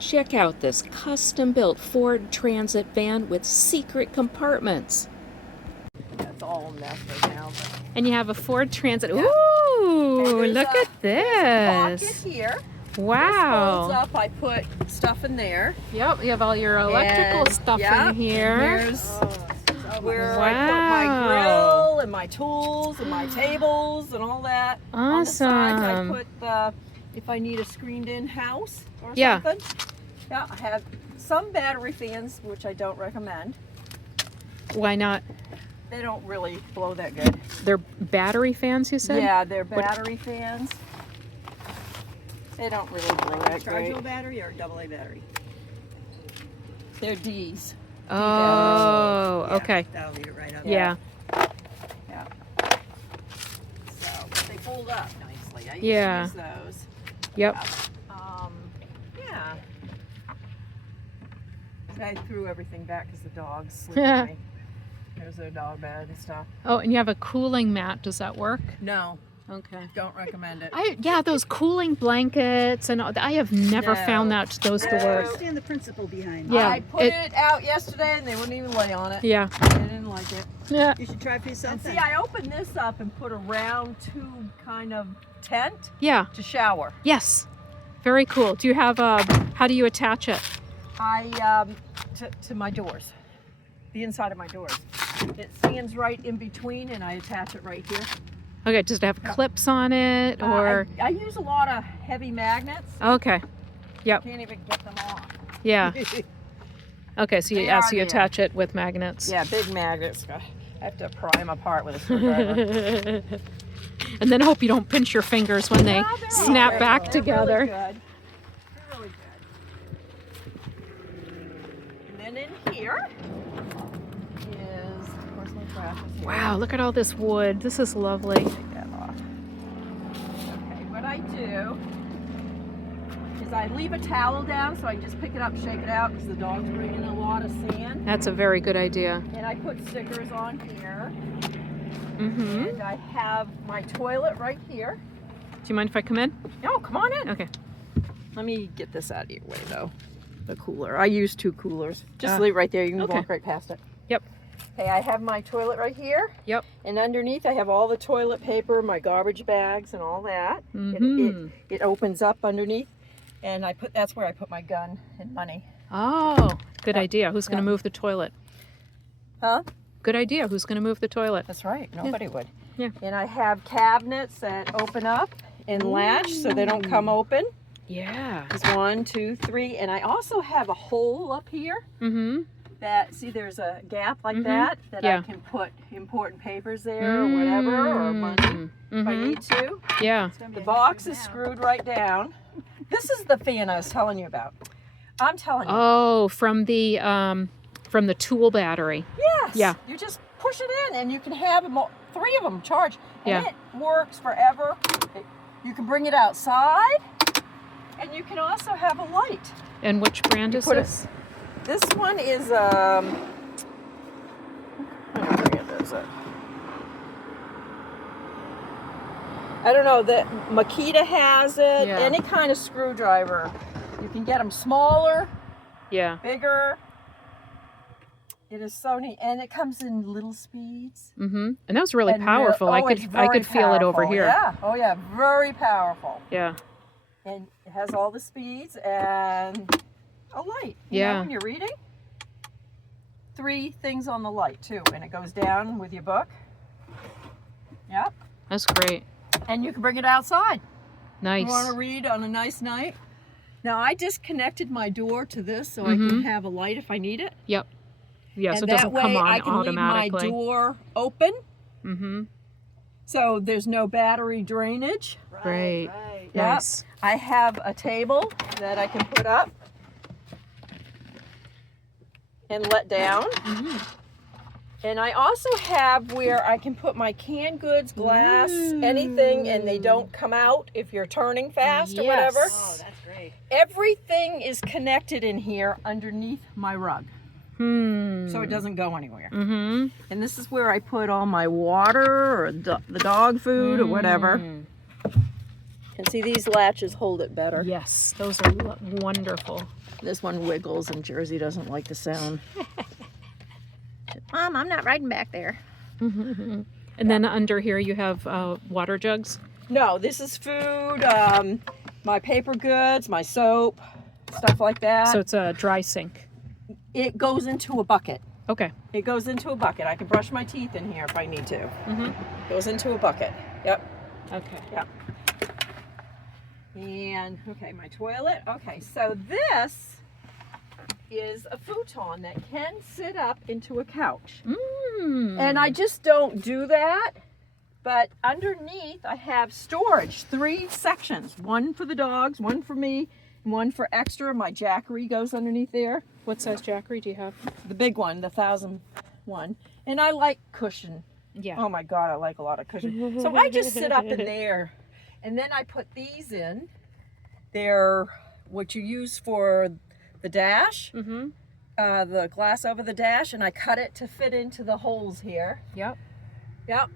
Check out this custom-built Ford Transit van with secret compartments. That's all a mess right now. And you have a Ford Transit. Yeah. Ooh, look at There's a this. pocket here. Wow. This folds up. I put stuff in there. Yep, you have all your electrical And, stuff yeah, in here. And here's where I put my grill and my tools and my tables and all that. Awesome. On the sides, I put if I need a screened-in house or something. Yeah, I have some battery fans, which I don't recommend. Why not? They don't really blow that good. They're battery fans, you said? Yeah, they're battery fans. They don't really blow that great. Rechargeable battery or AA battery? They're D's. Oh, Yeah, okay. That'll leave it right up. Yeah. Yeah. So, but they fold up nicely. I used Yeah. to use those. Yep. Yeah. I threw everything back because the dogs sleep with me. There's their dog bed and stuff. Oh, and you have a cooling mat. Does that work? No, Okay. don't recommend it. Yeah, those cooling blankets and all, I have never No. found those to No. work. Understand the principle behind Yeah. it. I put it out yesterday and they wouldn't even lay on it. Yeah. They didn't like it. Yeah. You should try for yourself And see, then. I opened this up and put a round tube kind of tent Yeah. to shower. Yes. Very cool. Do you have how do you attach it? To my doors, the inside of my doors. It stands right in between and I attach it right here. Okay, does it have clips on it or? I use a lot of heavy magnets. Okay. Yep. Can't even get them off. Yeah. Okay, so They you, are so you there. attach it with magnets. Yeah, big magnets. I have to pry them apart with a screwdriver. And then hope you don't pinch your fingers when they Yeah, they're snap all back right. together. They're really good. They're really good. And then in here is, of course, my trash is here. Wow, look at all this wood. This is lovely. Take that off. Okay, what I do is I leave a towel down so I can just pick it up, shake it out because the dogs bring in a lot of sand. That's a very good idea. And I put stickers on here. Mm-hmm. And I have my toilet right here. Do you mind if I come in? No, come on in. Okay. Let me get this out of your way though. The cooler. I use 2 coolers. Just Ah, leave it right there. You can okay. walk right past it. Yep. Okay, I have my toilet right here. Yep. And underneath I have all the toilet paper, my garbage bags and all that. Mhm. It opens up underneath and that's where I put my gun and money. Oh, good Yeah. idea. Who's going to Yeah. move the toilet? Huh? Good idea. Who's going to move the toilet? That's right. Nobody would. Yeah. And I have cabinets that open up and latch so they don't come open. Yeah. There's 1, 2, 3, and I also have a hole up here Mm-hmm. that, see there's a gap like Mhm. that Yeah. I can put important papers there or whatever, or money if I need to. Yeah. It's gonna be The a box history is now. screwed right down. This is the fan I was telling you about. I'm telling you. Oh, from the tool battery. Yes. Yeah. You just push it in and you can have 3 of them charged. And Yeah. it works forever. You can bring it outside and you can also have a light. And which brand is put it- this? This one is, let me bring this up. I don't know, that Makita has it, Yeah. any kind of screwdriver. You can get them smaller, Yeah. bigger. It is so neat, and it comes in little speeds. Mm-hmm. And that was really And powerful. oh, I it's could very feel it over powerful. here. Yeah, oh yeah, very powerful. Yeah. And it has all the speeds and a light. You Yeah. know, when you're reading. 3 things on the light too, and it goes down with your book. Yep. That's great. And you can bring it outside. Nice. You want to read on a nice night. Now I disconnected my door to this so I Mhm. can have a light if I need it. Yep. Yeah, so and it doesn't that come way on I can automatically. leave my door open, Mm-hmm. so there's no battery drainage. Great. Right. Yep. Nice. I have a table that I can put up and let down. Mm-hmm. And I also have where I can put my canned goods, glass, anything, and they don't come out if you're turning fast or whatever. Oh, that's great. Everything is connected in here underneath my rug, so it doesn't go anywhere. Mm-hmm. And this is where I put all my water or the dog food or whatever. And see, these latches hold it better. Yes, those are wonderful. This one wiggles and Jersey doesn't like the sound. Mom, I'm not riding back there. And then under here you have water jugs. No, this is food, my paper goods, my soap, stuff like that. So it's a dry sink. It goes into a bucket. Okay. It goes into a bucket. I can brush my teeth in here if I need to. Goes into a bucket. Yep. Okay. Yep. And, okay, my toilet. Okay, so this is a futon that can sit up into a couch. And I just don't do that. But underneath I have storage, 3 sections. One for the dogs, one for me, and one for extra. My Jackery goes underneath there. What size Jackery do you have? The big one, the 1,000 one. And I like cushion. Yeah. Oh my God, I like a lot of cushion. So I just sit up in there. And then I put these in. They're what you use for the dash, the glass over the dash, and I cut it to fit into the holes here. Yep. Yep.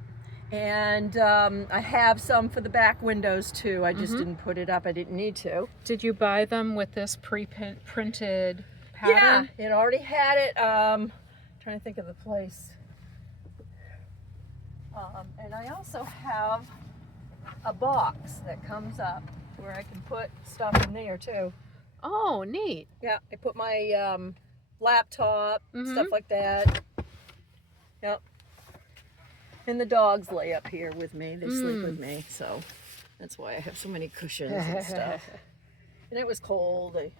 And I have some for the back windows too. I just didn't put it up. I didn't need to. Did you buy them with this pre-printed pattern? Yeah, it already had it. Trying to think of the place. And I also have a box that comes up where I can put stuff in there too. Oh, neat. Yeah, I put my laptop, stuff like that. Yep. And the dogs lay up here with me. They sleep with me, so that's why I have so many cushions and stuff. And it was cold. They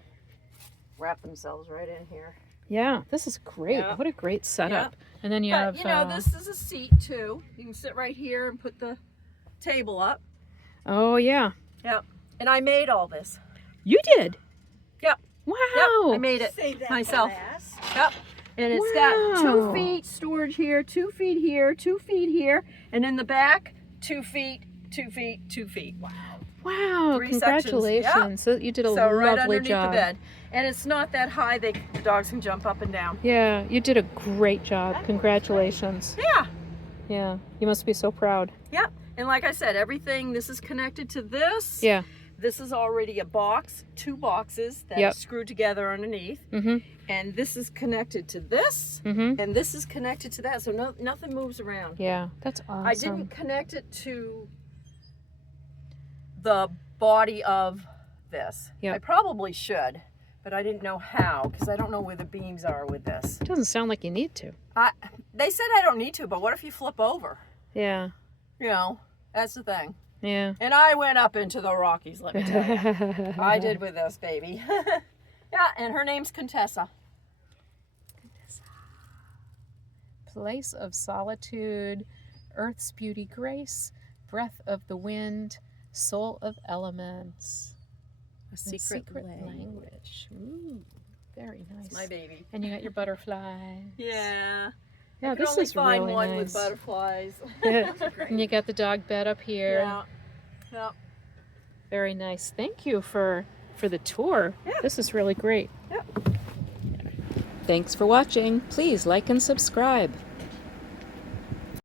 wrapped themselves right in here. Yeah, this is great. Yeah. What a great setup. Yeah. And then you have... you know, this is a seat too. You can sit right here and put the table up. Oh, yeah. Yep. And I made all this. You did? Yep. Wow. Yep. I made it Save that myself. glass. Yep. And it's got 2 Wow. feet storage here, 2 feet here, 2 feet here, and in the back, 2 feet, 2 feet, 2 feet. Wow. Wow, 3 sections. congratulations. So you did a So right lovely underneath job. the bed. And it's not that high, the dogs can jump up and down. Yeah, you did a great job. Congratulations. Yeah. Yeah, you must be so proud. Yep. And like I said, everything, this is connected to this. Yeah. This is already a box, 2 boxes that Yep. are screwed together underneath. And this is connected to this, and this is connected to that. So nothing moves around. Yeah, that's awesome. I didn't connect it to the body of this. Yep. I probably should, but I didn't know how because I don't know where the beams are with this. It doesn't sound like you need to. They said I don't need to, but what if you flip over? Yeah. You know, that's the thing. Yeah. And I went up into the Rockies, let me tell you. I did with this baby. Yeah, and her name's Contessa. Place of solitude, earth's beauty grace, breath of the wind, soul of elements. A and secret language. Ooh, very nice. It's my baby. And you got your butterflies. Yeah. Yeah, I could this only is find really one nice. with butterflies. And you got the dog bed up here. Yeah. Yeah. Very nice. Thank you for the tour. Yeah. This is really great. Yeah. Thanks for watching. Please like and subscribe.